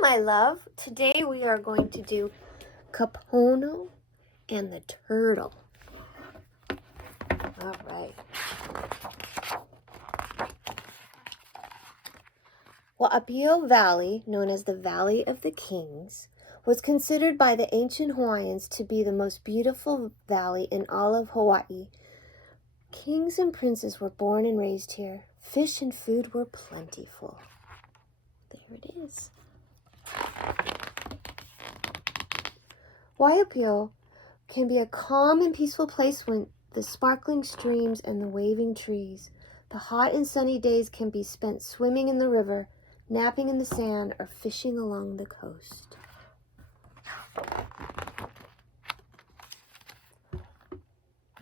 my love. Today we are going to do Kapono and the Turtle. All right. Waipio Valley, known as the Valley of the Kings, was considered by the ancient Hawaiians to be the most beautiful valley in all of Hawaii. Kings and princes were born and raised here. Fish and food were plentiful. There it is. Waipio can be a calm and peaceful place with the sparkling streams and the waving trees. The hot and sunny days can be spent swimming in the river, napping in the sand, or fishing along the coast.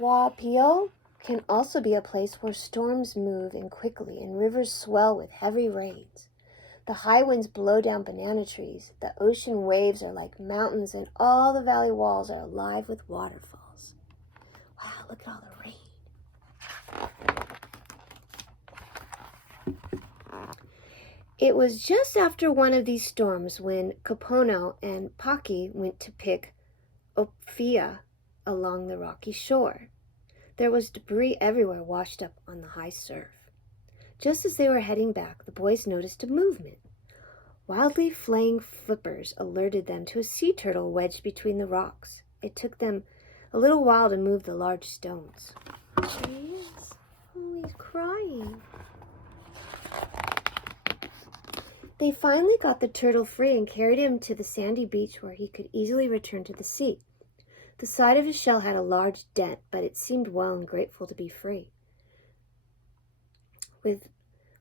Waipio can also be a place where storms move in quickly and rivers swell with heavy rains. The high winds blow down banana trees, the ocean waves are like mountains, and all the valley walls are alive with waterfalls. Wow, look at all the rain. It was just after one of these storms when Kapono and Paki went to pick opia along the rocky shore. There was debris everywhere washed up on the high surf. Just as they were heading back, the boys noticed a movement. Wildly flying flippers alerted them to a sea turtle wedged between the rocks. It took them a little while to move the large stones. There he is. Oh, he's crying. They finally got the turtle free and carried him to the sandy beach where he could easily return to the sea. The side of his shell had a large dent, but it seemed well and grateful to be free. With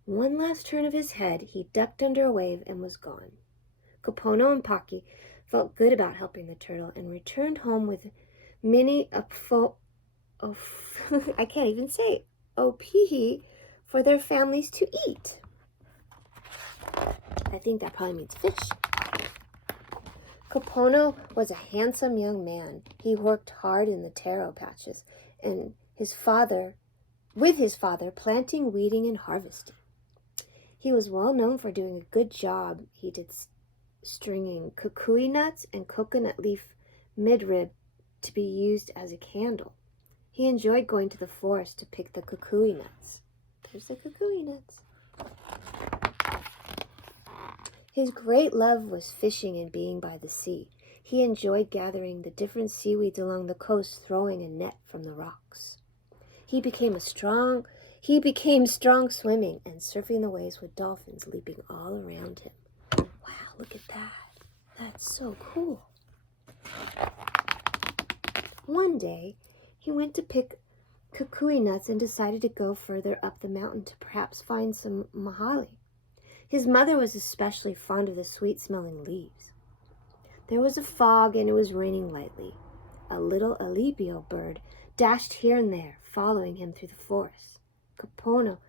one last turn of his head, he ducked under a wave and was gone. Kapono and Paki felt good about helping the turtle and returned home with many I can't even say opihi for their families to eat. I think that probably means fish. Kapono was a handsome young man. He worked hard in the taro patches and with his father planting, weeding, and harvesting. He was well known for doing a good job. He did stringing kukui nuts and coconut leaf midrib to be used as a candle. He enjoyed going to the forest to pick the kukui nuts. There's the kukui nuts. His great love was fishing and being by the sea. He enjoyed gathering the different seaweeds along the coast, throwing a net from the rocks. He became strong swimming and surfing the waves with dolphins leaping all around him. Wow, look at that. That's so cool. One day, he went to pick kukui nuts and decided to go further up the mountain to perhaps find some mahali. His mother was especially fond of the sweet-smelling leaves. There was a fog and it was raining lightly. A little alipio bird dashed here and there, following him through the forest. Kapono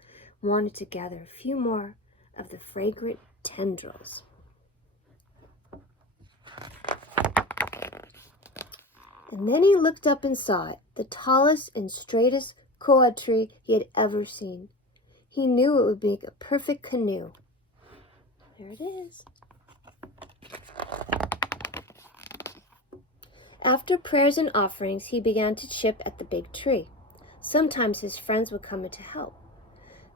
wanted to gather a few more of the fragrant tendrils. And then he looked up and saw it, the tallest and straightest koa tree he had ever seen. He knew it would make a perfect canoe. There it is. After prayers and offerings, he began to chip at the big tree. Sometimes his friends would come to help.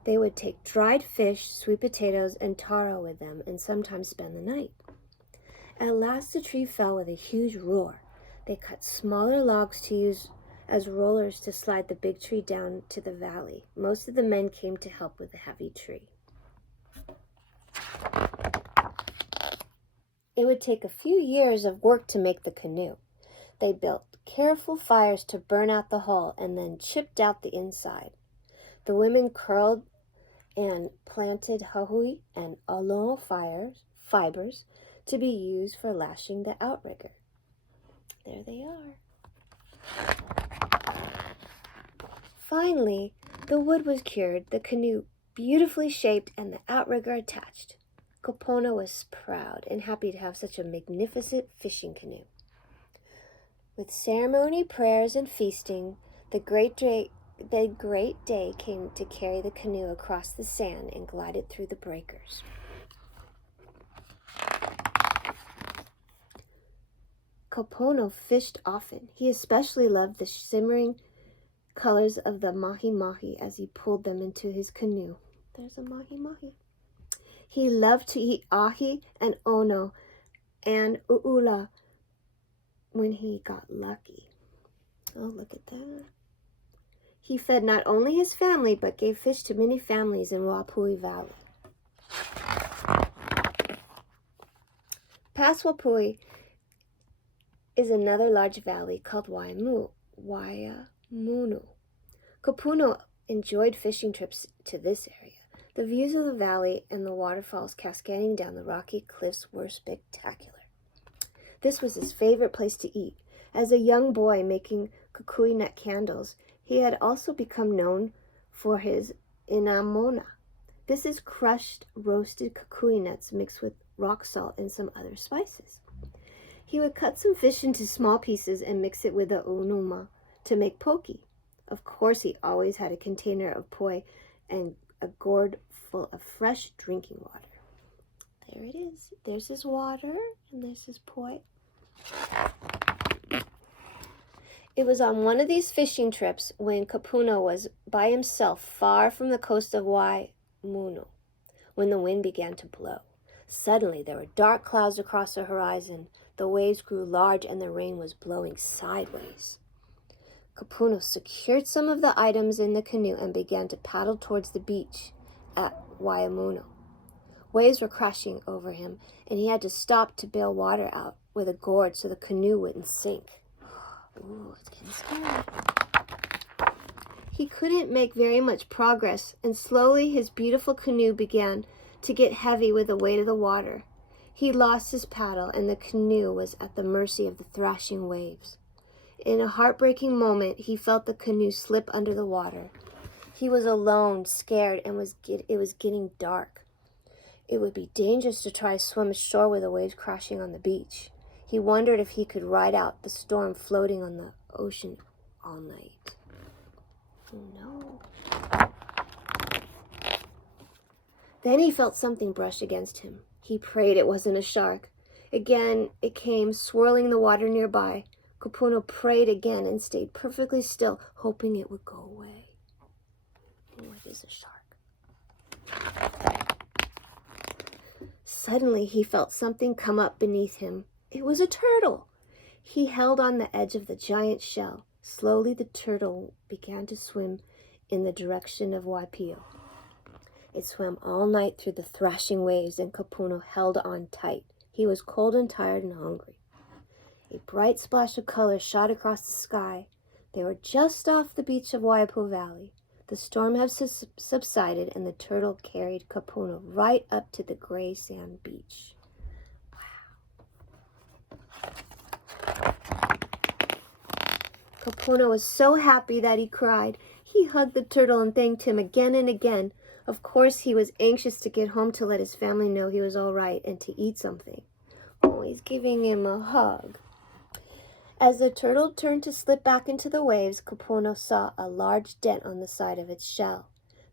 They would take dried fish, sweet potatoes, and taro with them, and sometimes spend the night. At last the tree fell with a huge roar. They cut smaller logs to use as rollers to slide the big tree down to the valley. Most of the men came to help with the heavy tree. It would take a few years of work to make the canoe. They built careful fires to burn out the hull and then chipped out the inside. The women curled and planted hahui and aloe fibers to be used for lashing the outrigger. There they are. Finally, the wood was cured, the canoe beautifully shaped, and the outrigger attached. Kapono was proud and happy to have such a magnificent fishing canoe. With ceremony, prayers, and feasting, the great day came to carry the canoe across the sand and glide it through the breakers. Kapono fished often. He especially loved the shimmering colors of the mahi-mahi as he pulled them into his canoe. There's a mahi-mahi. He loved to eat ahi and ono and uula when he got lucky. Oh, look at that. He fed not only his family, but gave fish to many families in Wapui Valley. Past Wapui is another large valley called Waiamunu. Kapono enjoyed fishing trips to this area. The views of the valley and the waterfalls cascading down the rocky cliffs were spectacular. This was his favorite place to eat. As a young boy making kukui nut candles, he had also become known for his inamona. This is crushed, roasted kukui nuts mixed with rock salt and some other spices. He would cut some fish into small pieces and mix it with the unuma to make poke. Of course, he always had a container of poi and a gourd full of fresh drinking water. There it is. There's his water, and there's his poi. It was on one of these fishing trips when Kapono was by himself far from the coast of Waiamunu when the wind began to blow. Suddenly, there were dark clouds across the horizon. The waves grew large, and the rain was blowing sideways. Kapono secured some of the items in the canoe and began to paddle towards the beach at Waiamunu. Waves were crashing over him, and he had to stop to bail water out with a gourd so the canoe wouldn't sink. Ooh, it's getting scary. He couldn't make very much progress, and slowly his beautiful canoe began to get heavy with the weight of the water. He lost his paddle, and the canoe was at the mercy of the thrashing waves. In a heartbreaking moment, he felt the canoe slip under the water. He was alone, scared, and it was getting dark. It would be dangerous to try to swim ashore with the waves crashing on the beach. He wondered if he could ride out the storm floating on the ocean all night. Oh, no. Then he felt something brush against him. He prayed it wasn't a shark. Again, it came, swirling the water nearby. Kapono prayed again and stayed perfectly still, hoping it would go away. Oh, it is a shark. Suddenly, he felt something come up beneath him. It was a turtle. He held on the edge of the giant shell. Slowly, the turtle began to swim in the direction of Waipio. It swam all night through the thrashing waves, and Kapono held on tight. He was cold and tired and hungry. A bright splash of color shot across the sky. They were just off the beach of Waipo Valley. The storm had subsided, and the turtle carried Kapono right up to the gray sand beach. Wow. Kapono was so happy that he cried. He hugged the turtle and thanked him again and again. Of course, he was anxious to get home to let his family know he was all right and to eat something. Oh, he's giving him a hug. As the turtle turned to slip back into the waves, Kapono saw a large dent on the side of its shell.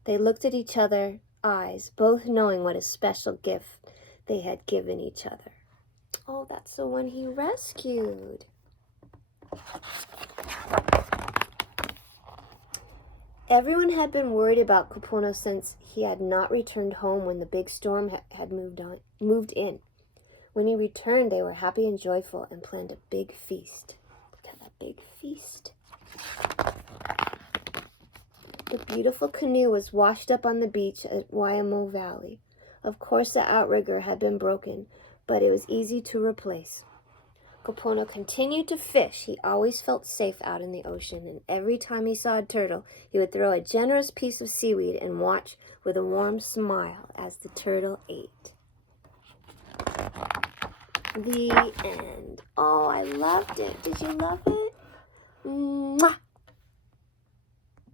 They looked at each other's eyes, both knowing what a special gift they had given each other. Oh, that's the one he rescued. Everyone had been worried about Kapono since he had not returned home when the big storm had moved in. When he returned, they were happy and joyful and planned a big feast. Look at that big feast. The beautiful canoe was washed up on the beach at Waiamo Valley. Of course, the outrigger had been broken, but it was easy to replace. Kapono continued to fish. He always felt safe out in the ocean, and every time he saw a turtle, he would throw a generous piece of seaweed and watch with a warm smile as the turtle ate. The end. Oh, I loved it. Did you love it? Mwah!